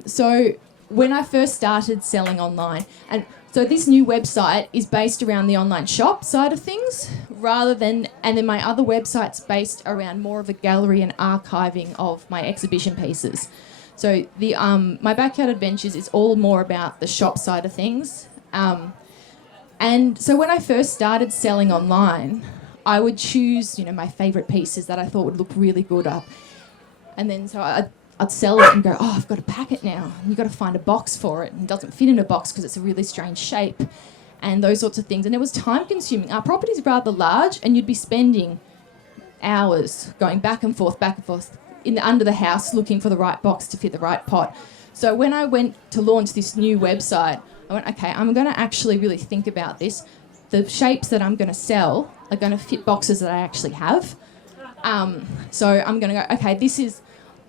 So when I first started selling online, and so this new website is based around the online shop side of things, and then my other website's based around more of a gallery and archiving of my exhibition pieces. So my Backyard Adventures is all more about the shop side of things. And so when I first started selling online, I would choose, my favourite pieces that I thought would look really good up. And then so I'd sell it and go, I've got to pack it now. And you've got to find a box for it. And it doesn't fit in a box because it's a really strange shape and those sorts of things. And it was time consuming. Our property's rather large, and you'd be spending hours going back and forth under the house looking for the right box to fit the right pot. So when I went to launch this new website, I went, okay, I'm going to actually really think about this. The shapes that I'm going to sell are going to fit boxes that I actually have. So I'm going to go, okay, this is...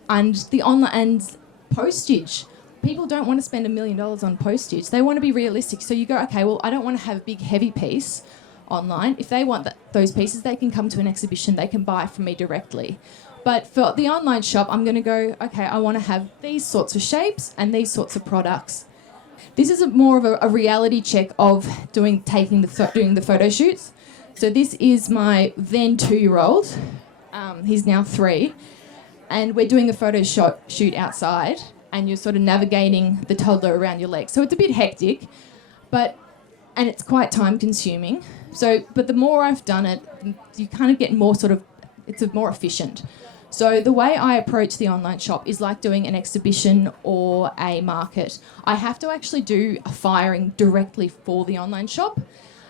And the online and postage. People don't want to spend $1 million on postage. They want to be realistic. So you go, okay, well, I don't want to have a big, heavy piece online. If they want those pieces, they can come to an exhibition. They can buy from me directly. But for the online shop, I'm going to go, okay, I want to have these sorts of shapes and these sorts of products. This is more of a reality check of doing the photo shoots. So this is my then 2-year-old. He's now 3. and we're doing a photo shoot outside, and you're sort of navigating the toddler around your legs. So it's a bit hectic, and it's quite time consuming. So, but the more I've done it, you kind of get more it's more efficient. So the way I approach the online shop is like doing an exhibition or a market. I have to actually do a firing directly for the online shop.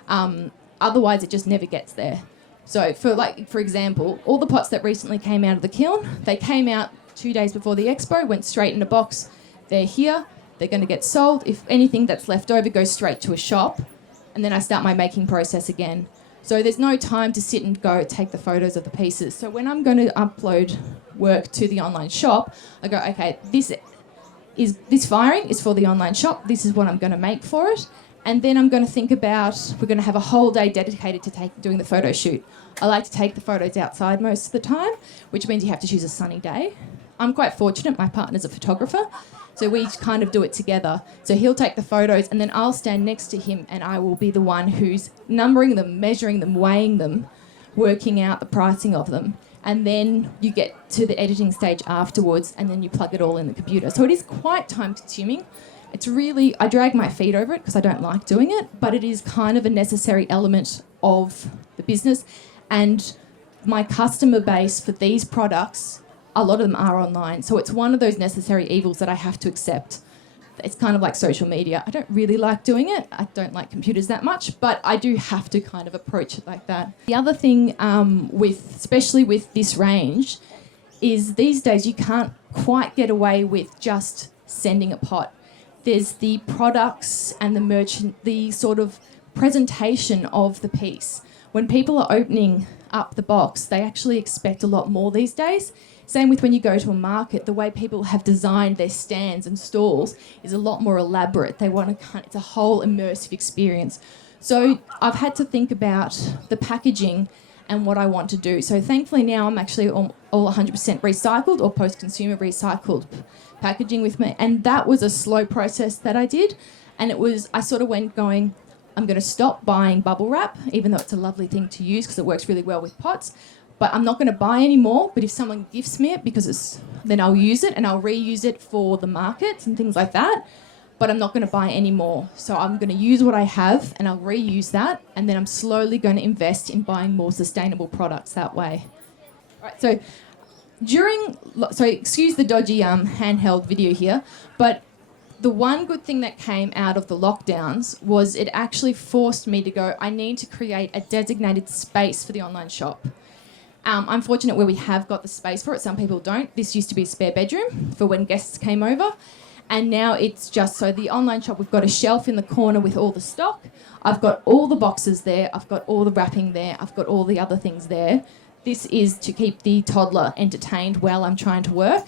Otherwise, it just never gets there. So for example, all the pots that recently came out of the kiln, they came out 2 days before the expo, went straight in a box. They're here, they're going to get sold. If anything that's left over goes straight to a shop, and then I start my making process again. So there's no time to sit and go take the photos of the pieces. So when I'm going to upload work to the online shop, I go, okay, this firing is for the online shop. This is what I'm going to make for it. And then I'm going to think about, we're going to have a whole day dedicated to doing the photo shoot. I like to take the photos outside most of the time, which means you have to choose a sunny day. I'm quite fortunate, my partner's a photographer, so we kind of do it together. So he'll take the photos and then I'll stand next to him and I will be the one who's numbering them, measuring them, weighing them, working out the pricing of them. And then you get to the editing stage afterwards and then you plug it all in the computer. So it is quite time consuming. It's really, I drag my feet over it because I don't like doing it, but it is kind of a necessary element of the business. And my customer base for these products, a lot of them are online. So it's one of those necessary evils that I have to accept. It's kind of like social media. I don't really like doing it. I don't like computers that much, but I do have to kind of approach it like that. The other thing especially with this range, is these days you can't quite get away with just sending a pot. There's the products and the sort of presentation of the piece. When people are opening up the box, they actually expect a lot more these days. Same with when you go to a market, the way people have designed their stands and stalls is a lot more elaborate. They want to it's a whole immersive experience. So I've had to think about the packaging and what I want to do. So thankfully now I'm actually all 100% recycled or post-consumer recycled packaging with me. And that was a slow process that I did. And I sort of went going, I'm going to stop buying bubble wrap, even though it's a lovely thing to use because it works really well with pots. But I'm not going to buy any more. But if someone gifts me it, then I'll use it and I'll reuse it for the markets and things like that. But I'm not going to buy any more. So I'm going to use what I have and I'll reuse that. And then I'm slowly going to invest in buying more sustainable products that way. All right, so excuse the dodgy handheld video here, but the one good thing that came out of the lockdowns was it actually forced me to go, I need to create a designated space for the online shop. I'm fortunate where we have got the space for it. Some people don't. This used to be a spare bedroom for when guests came over. And now it's just so the online shop, we've got a shelf in the corner with all the stock. I've got all the boxes there. I've got all the wrapping there. I've got all the other things there. This is to keep the toddler entertained while I'm trying to work.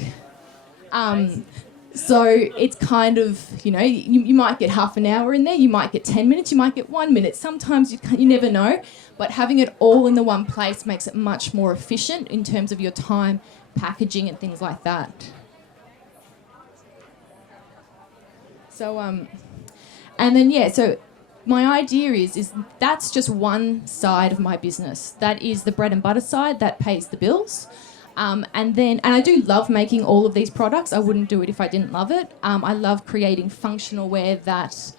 So it's kind of, you might get half an hour in there, you might get 10 minutes, you might get 1 minute. Sometimes you never know, but having it all in the one place makes it much more efficient in terms of your time, packaging and things like that. So, and then, so my idea is that's just one side of my business. That is the bread and butter side that pays the bills. And I do love making all of these products. I wouldn't do it if I didn't love it. I love creating functional wear that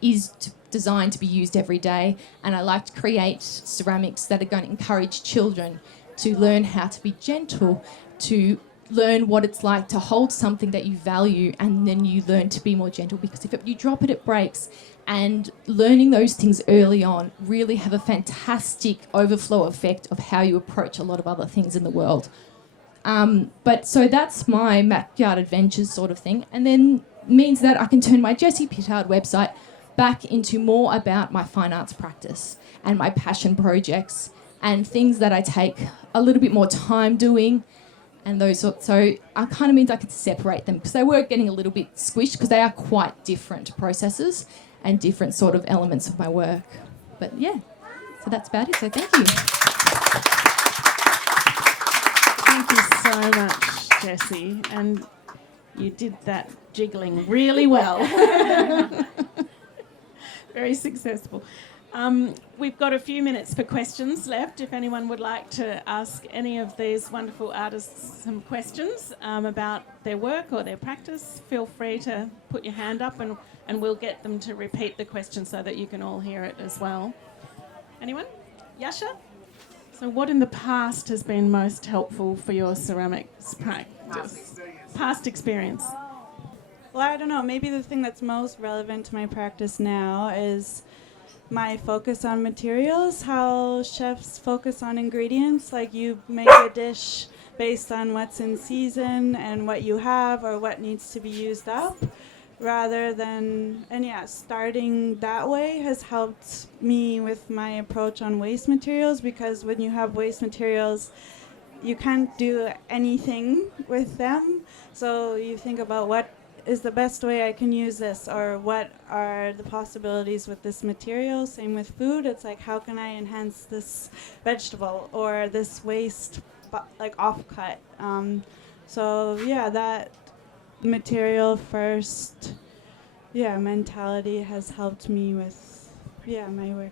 is designed to be used every day. And I like to create ceramics that are going to encourage children to learn how to be gentle, to learn what it's like to hold something that you value, and then you learn to be more gentle, because if you drop it, it breaks. And learning those things early on really have a fantastic overflow effect of how you approach a lot of other things in the world. But so that's my backyard adventures sort of thing, and then means that I can turn my Jessie Pittard website back into more about my fine arts practice and my passion projects and things that I take a little bit more time doing and those sorts. So it kind of means I could separate them because they were getting a little bit squished because they are quite different processes and different sort of elements of my work. But yeah, so that's about it. So thank you. Thank you so much, Jessie. And you did that jiggling really well. Very successful. We've got a few minutes for questions left. If anyone would like to ask any of these wonderful artists some questions about their work or their practice, feel free to put your hand up and we'll get them to repeat the question so that you can all hear it as well. Anyone? Yasha? So what in the past has been most helpful for your ceramics practice? Past experience. Well, I don't know. Maybe the thing that's most relevant to my practice now is my focus on materials, how chefs focus on ingredients. Like you make a dish based on what's in season and what you have or what needs to be used up, rather than, starting that way has helped me with my approach on waste materials, because when you have waste materials, you can't do anything with them. So you think about what is the best way I can use this, or what are the possibilities with this material. Same with food. It's like, how can I enhance this vegetable or this waste, like offcut. That material first, mentality has helped me with, my work.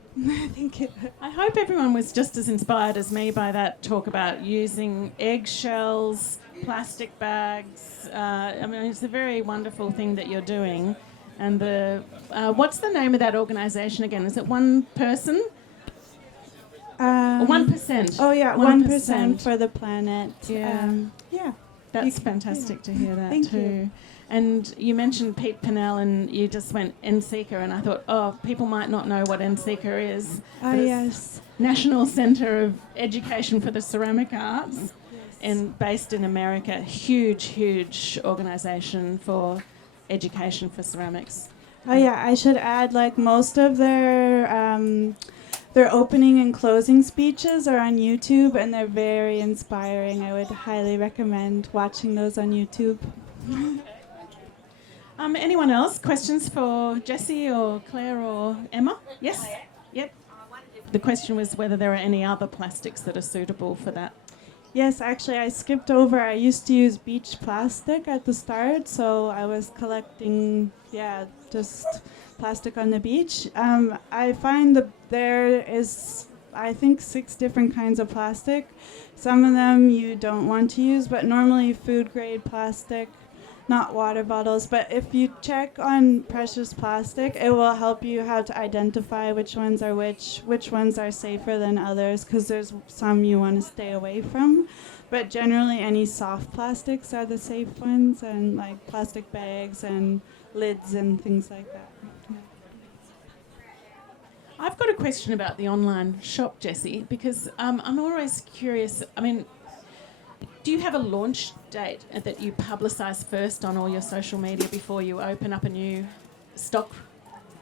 Thank you. I hope everyone was just as inspired as me by that talk about using eggshells, plastic bags. It's a very wonderful thing that you're doing. And what's the name of that organisation again? Is it one person? 1%. Oh yeah, 1% for the planet. That's fantastic to hear that. Thank too. you. And you mentioned Pete Pennell, and you just went NSECA, and I thought, people might not know what NSECA is. Yes. National Centre of Education for the Ceramic Arts, and based in America. Huge organisation for education for ceramics. I should add, like, most of their opening and closing speeches are on YouTube, and they're very inspiring. I would highly recommend watching those on YouTube. Anyone else? Questions for Jessie or Claire or Emma? Yes? Yep. The question was whether there are any other plastics that are suitable for that. Yes, actually, I skipped over. I used to use beach plastic at the start, so I was collecting, just plastic on the beach. I find that there is, I think, 6 different kinds of plastic. Some of them you don't want to use, but normally food-grade plastic, not water bottles. But if you check on precious plastic, it will help you how to identify which ones are which ones are safer than others, because there's some you want to stay away from. But generally, any soft plastics are the safe ones, and like plastic bags and lids and things like that. I've got a question about the online shop, Jessie, because I'm always curious. Do you have a launch date that you publicise first on all your social media before you open up a new stock?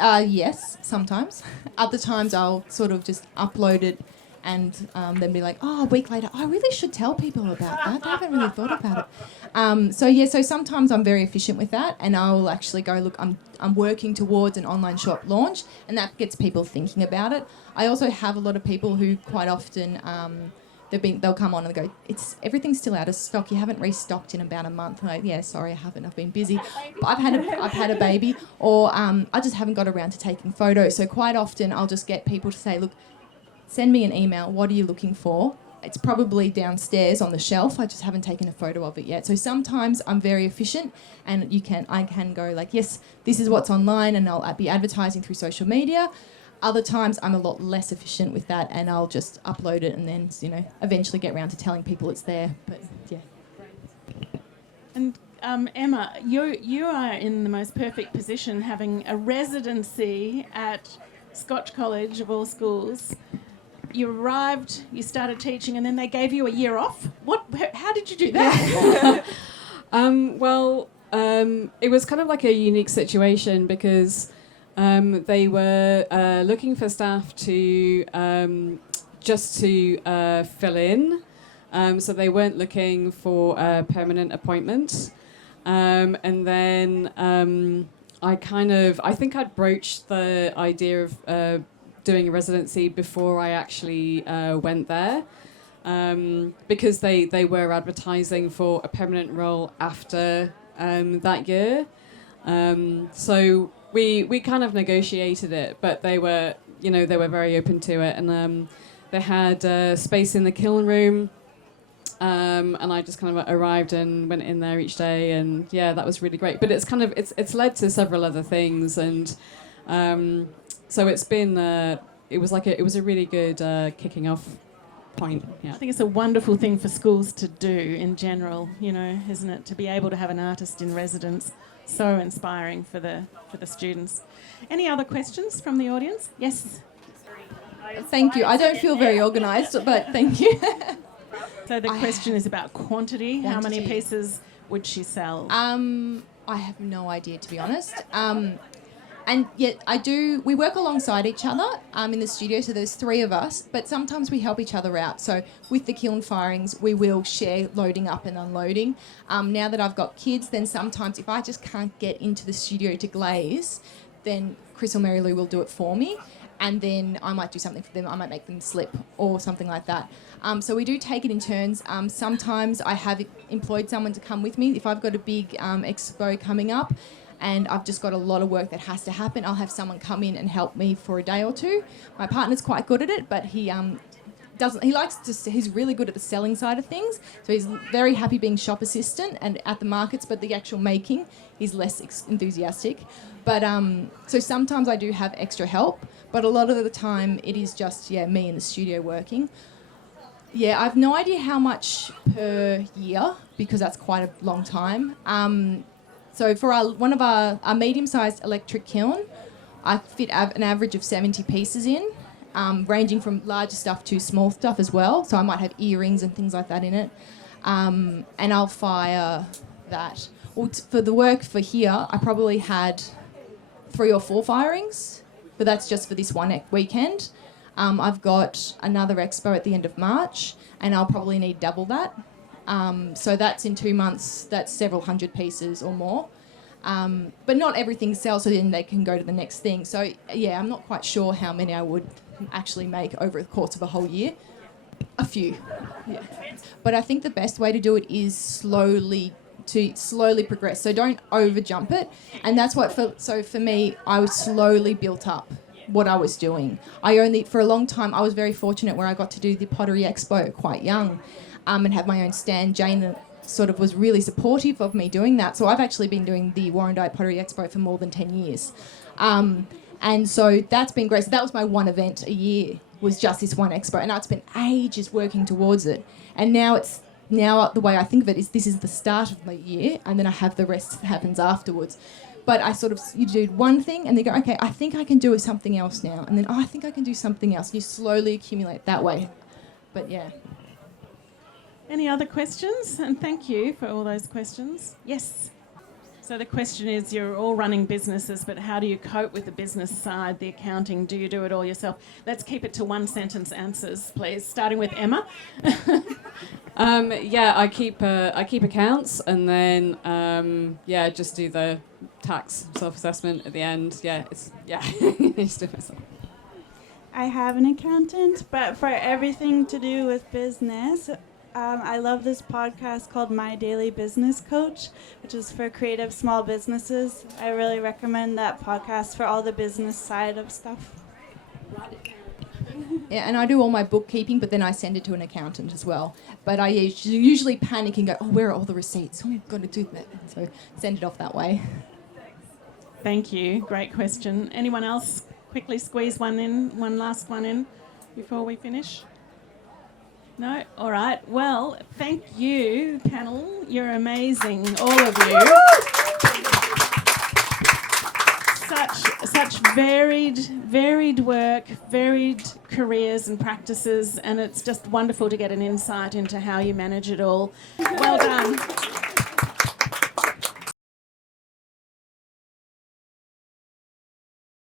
Yes, sometimes. Other times I'll sort of just upload it and then be like, a week later, I really should tell people about that. I haven't really thought about it. So sometimes I'm very efficient with that, and I'll actually go, look, I'm working towards an online shop launch, and that gets people thinking about it. I also have a lot of people who quite often they'll come on and go, everything's still out of stock. You haven't restocked in about a month. And I'm like, sorry, I haven't. I've been busy. But I've had a baby, or I just haven't got around to taking photos. So quite often I'll just get people to say, look, send me an email. What are you looking for? It's probably downstairs on the shelf. I just haven't taken a photo of it yet. So sometimes I'm very efficient, and I can go like, yes, this is what's online, and I'll be advertising through social media. Other times I'm a lot less efficient with that, and I'll just upload it and then, eventually get around to telling people it's there. But yeah. And Emma, you are in the most perfect position, having a residency at Scotch College of all schools. You arrived, you started teaching, and then they gave you a year off. How did you do that? It was kind of like a unique situation, because they were looking for staff to fill in, so they weren't looking for a permanent appointment. And then I think I'd broached the idea of doing a residency before I actually went there, because they were advertising for a permanent role after that year. So we kind of negotiated it, but they were they were very open to it, and they had space in the kiln room. And I just kind of arrived and went in there each day, and yeah, that was really great. But it's kind of it's led to several other things, and so it's been it was a really good kicking off point. Yeah, I think it's a wonderful thing for schools to do in general, isn't it? To be able to have an artist in residence, so inspiring for the students. Any other questions from the audience? Yes. Thank you. I don't feel very organised, but thank you. So the question is about quantity. How many Quantity. pieces would she sell? I have no idea, to be honest. And yet we work alongside each other in the studio, so there's 3 of us, but sometimes we help each other out. So with the kiln firings, we will share loading up and unloading. Now that I've got kids, then sometimes if I just can't get into the studio to glaze, then Chris or Mary Lou will do it for me. And then I might do something for them. I might make them slip or something like that. So we do take it in turns. Sometimes I have employed someone to come with me. If I've got a big expo coming up and I've just got a lot of work that has to happen, I'll have someone come in and help me for a day or 2. My partner's quite good at it, but he's really good at the selling side of things. So he's very happy being shop assistant and at the markets, but the actual making, he's less enthusiastic. But so sometimes I do have extra help, but a lot of the time it is just, me in the studio working. Yeah, I've no idea how much per year, because that's quite a long time. So for one of our medium-sized electric kiln, I fit an average of 70 pieces in, ranging from larger stuff to small stuff as well. So I might have earrings and things like that in it. And I'll fire that. Well, for the work for here, I probably had 3 or 4 firings, but that's just for this one weekend. I've got another expo at the end of March, and I'll probably need double that. So that's in 2 months, that's several hundred pieces or more. But not everything sells, so then they can go to the next thing. So, I'm not quite sure how many I would actually make over the course of a whole year. A few, yeah. But I think the best way to do it is slowly progress. So don't over jump it. And that's for me, I was slowly built up what I was doing. For a long time, I was very fortunate where I got to do the Pottery Expo quite young and have my own stand. Jane sort of was really supportive of me doing that. So I've actually been doing the Warrandyte Pottery Expo for more than 10 years. And so that's been great. So that was my one event a year, was just this one expo. And now it's been ages working towards it. And now the way I think of it is this is the start of my year, and then I have the rest that happens afterwards. But you do one thing and they go, okay, I think I can do something else now. And then, I think I can do something else. You slowly accumulate that way. But yeah. Any other questions? And thank you for all those questions. Yes. So the question is, you're all running businesses, but how do you cope with the business side, the accounting? Do you do it all yourself? Let's keep it to 1-sentence answers, please. Starting with Emma. I keep accounts, and then just do the tax self-assessment at the end. Just do it myself. I have an accountant, but for everything to do with business, I love this podcast called My Daily Business Coach, which is for creative small businesses. I really recommend that podcast for all the business side of stuff. Yeah, and I do all my bookkeeping, but then I send it to an accountant as well. But I usually panic and go, where are all the receipts? I've got to do that. So send it off that way. Thank you. Great question. Anyone else? Quickly squeeze one last one in before we finish. No? All right. Well, thank you, panel. You're amazing, all of you. Such varied work, varied careers and practices, and it's just wonderful to get an insight into how you manage it all. Well done.